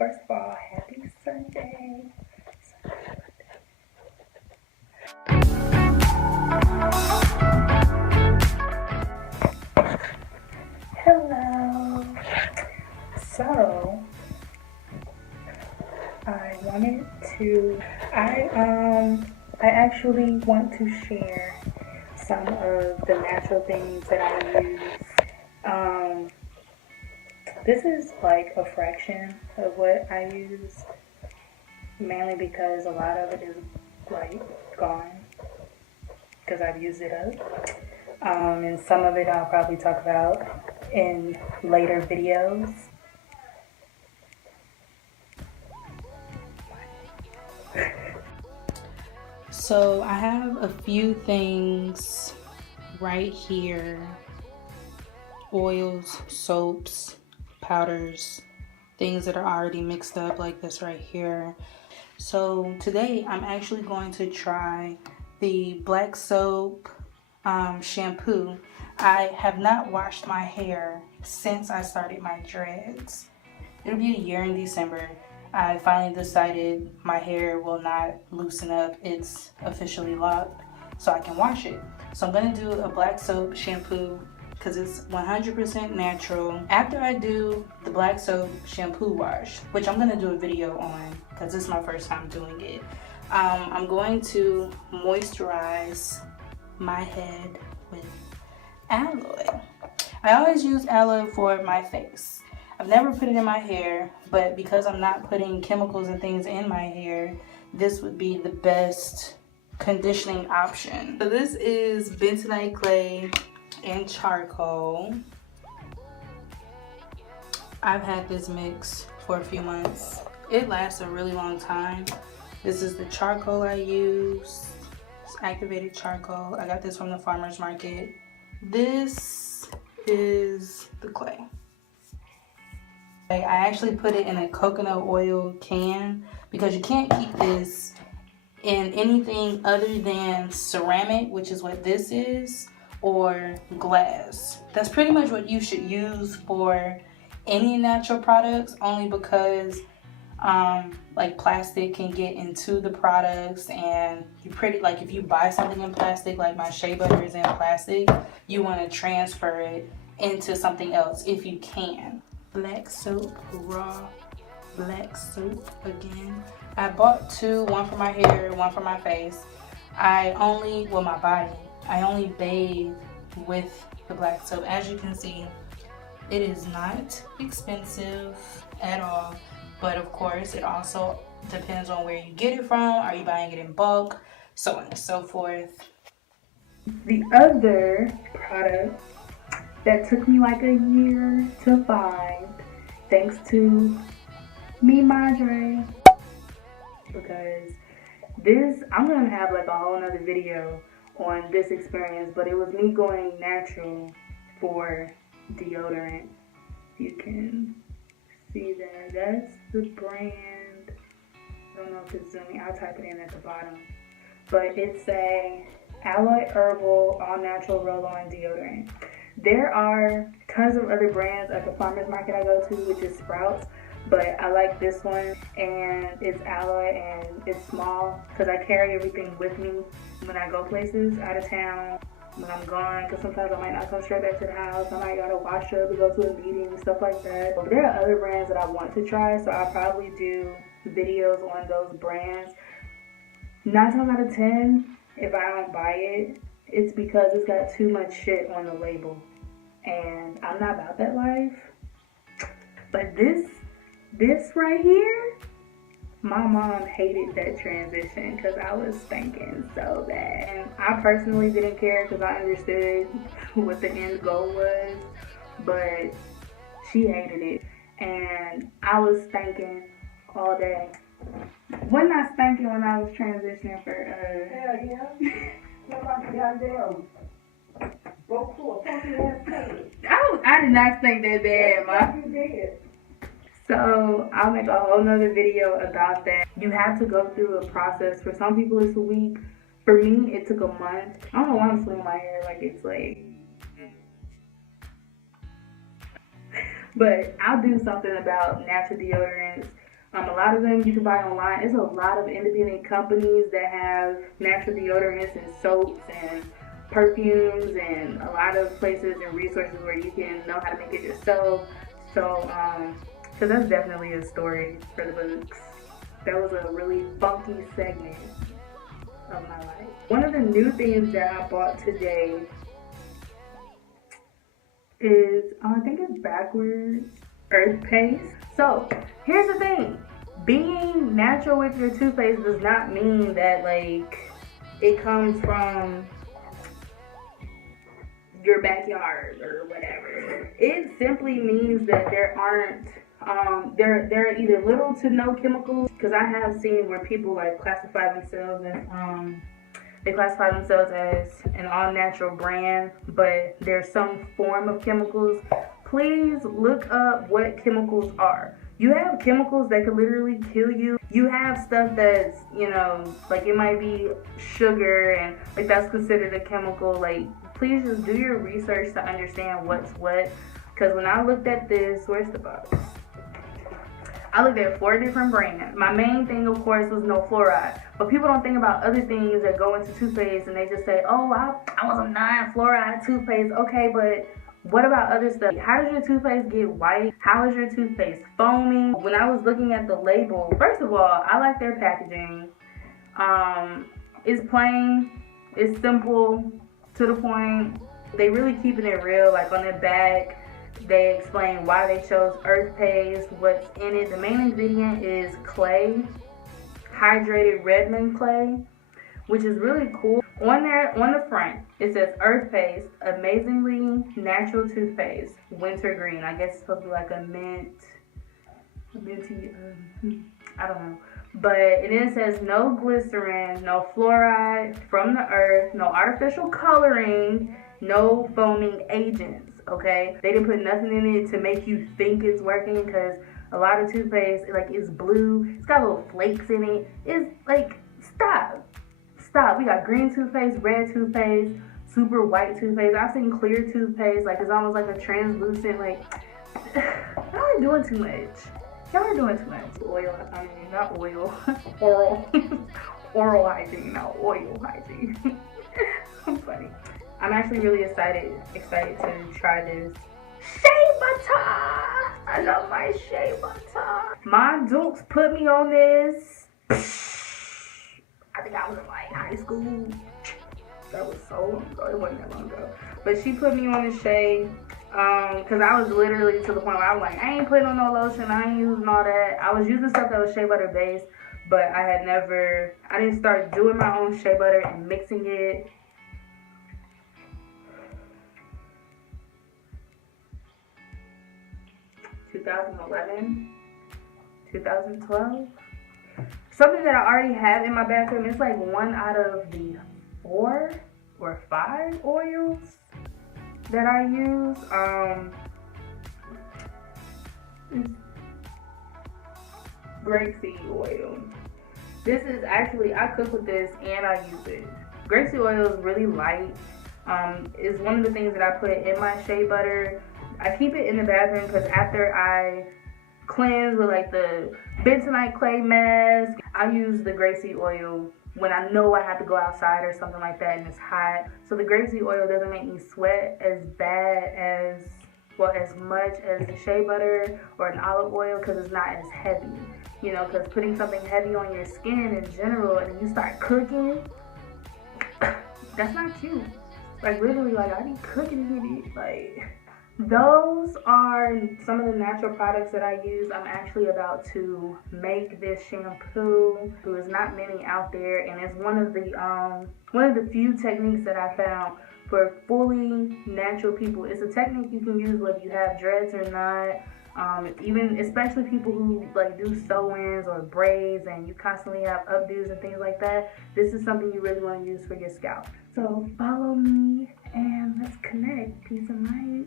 First of all, happy Sunday. Hello. So I actually want to share some of the natural things that I use. Um, this is like a fraction of what I use, mainly because a lot of it is like gone because I've used it up. And some of it I'll probably talk about in later videos. So I have a few things right here: oils, soaps, powders, things that are already mixed up like this right here. So today I'm actually going to try the black soap shampoo. I have not washed my hair since I started my dreads. It'll be a year in December. I finally decided my hair will not loosen up. It's officially locked, so I can wash it. So I'm gonna do a black soap shampoo because it's 100% natural. After I do the black soap shampoo wash, which I'm gonna do a video on because this is my first time doing it, I'm going to moisturize my head with aloe. I always use aloe for my face. I've never put it in my hair, but because I'm not putting chemicals and things in my hair, this would be the best conditioning option. So this is Bentonite Clay and Charcoal. I've had this mix for a few months. It lasts a really long time. This is the charcoal I use. It's activated charcoal. I got this from the farmer's market. This is the clay. I actually put it in a coconut oil can because you can't keep this in anything other than ceramic, which is what this is, or glass. That's pretty much what you should use for any natural products, only because like plastic can get into the products, and if you buy something in plastic, like my shea butter is in plastic, you want to transfer it into something else if you can. Black soap, raw black soap again. I bought two, one for my hair, one for my face. My body. I only bathe with the black soap. As you can see, it is not expensive at all, but of course it also depends on where you get it from. Are you buying it in bulk? So on and so forth. The other product that took me like a year to find, thanks to me, Madre, because I'm gonna have like a whole nother video on this experience, but it was me going natural for deodorant. You can see that. That's the brand. I don't know if it's zooming. I'll type it in at the bottom. But it's a Aloe Herbal All Natural Roll-On Deodorant. There are tons of other brands at the farmer's market I go to, which is Sprouts, but I like this one, and it's aloe and it's small because I carry everything with me when I go places out of town, when I'm gone, because sometimes I might not come straight back to the house. I might gotta wash up to go to a meeting, stuff like that. But there are other brands that I want to try, so I'll probably do videos on those brands. 9 times out of 10, if I don't buy it, it's because it's got too much shit on the label, and I'm not about that life. But this right here, my mom hated that transition because I was stinking so bad. And I personally didn't care because I understood what the end goal was, but she hated it. And I was stinking all day. Wasn't I stinking when I was transitioning for, Hell yeah. Look like a goddamn broke to a funky ass page. I did not stink that bad, Mom. You did. So I'll make a whole nother video about that. You have to go through a process. For some people it's a week. For me, it took a month. I don't know why I'm swinging my hair like it's like. But I'll do something about natural deodorants A lot of them you can buy online. There's a lot of independent companies that have natural deodorants and soaps and perfumes, and a lot of places and resources where you can know how to make it yourself. So that's definitely a story for the books. That was a really funky segment of my life. One of the new things that I bought today is, I think it's backwards, earth paste. So here's the thing, being natural with your toothpaste does not mean that like it comes from your backyard or whatever. It simply means that there aren't there are either little to no chemicals, because I have seen where people like classify themselves as an all-natural brand, but there's some form of chemicals. Please look up what chemicals are. You have chemicals that could literally kill you. You have stuff that's, you know, like it might be sugar and like that's considered a chemical. Like, please just do your research to understand what's what. Because when I looked at this, where's the box? I looked at 4 different brands. My main thing, of course, was no fluoride. But people don't think about other things that go into toothpaste, and they just say, oh, I want some non-fluoride toothpaste. Okay, but what about other stuff? How does your toothpaste get white? How is your toothpaste foaming? When I was looking at the label, first of all, I like their packaging. It's plain, it's simple, to the point. They really keeping it real. Like on the back, they explain why they chose earth paste, what's in it. The main ingredient is clay, hydrated Redmond clay, which is really cool. On the front, it says earth paste, amazingly natural toothpaste, winter green. I guess it's supposed to be like a minty, I don't know. But and then it says no glycerin, no fluoride from the earth, no artificial coloring, no foaming agents. Okay, they didn't put nothing in it to make you think it's working, because a lot of toothpaste, like, it's blue, it's got little flakes in it. It's like, stop. We got green toothpaste, red toothpaste, super white toothpaste. I've seen clear toothpaste, like it's almost like a translucent, like, y'all are doing too much. Y'all are doing too much. Oil, I mean, not oil, oral hygiene, not oil hygiene. I'm funny. I'm actually really excited to try this shea butter. I love my shea butter. My dukes put me on this. I think I was in like high school. That was so long ago. It wasn't that long ago. But she put me on the shea. Cause I was literally to the point where I was like, I ain't putting on no lotion, I ain't using all that. I was using stuff that was shea butter based, but I didn't start doing my own shea butter and mixing it. 2011, 2012. Something that I already have in my bathroom. It's like 1 out of the 4 or 5 oils that I use. Grapeseed oil. This is actually, I cook with this and I use it. Grapeseed oil is really light. It's one of the things that I put in my shea butter. I keep it in the bathroom because after I cleanse with like the Bentonite Clay mask, I use the grapeseed oil when I know I have to go outside or something like that and it's hot. So the grapeseed oil doesn't make me sweat as bad as, well, as much as the shea butter or an olive oil, because it's not as heavy. You know, because putting something heavy on your skin in general and then you start cooking, that's not cute. Like literally, like I be cooking with it, like. Those are some of the natural products that I use. I'm actually about to make this shampoo. There's not many out there, and it's one of the few techniques that I found for fully natural people. It's a technique you can use whether you have dreads or not. Even especially people who like do sew-ins or braids and you constantly have updos and things like that. This is something you really want to use for your scalp. So follow me and let's connect. Peace and light.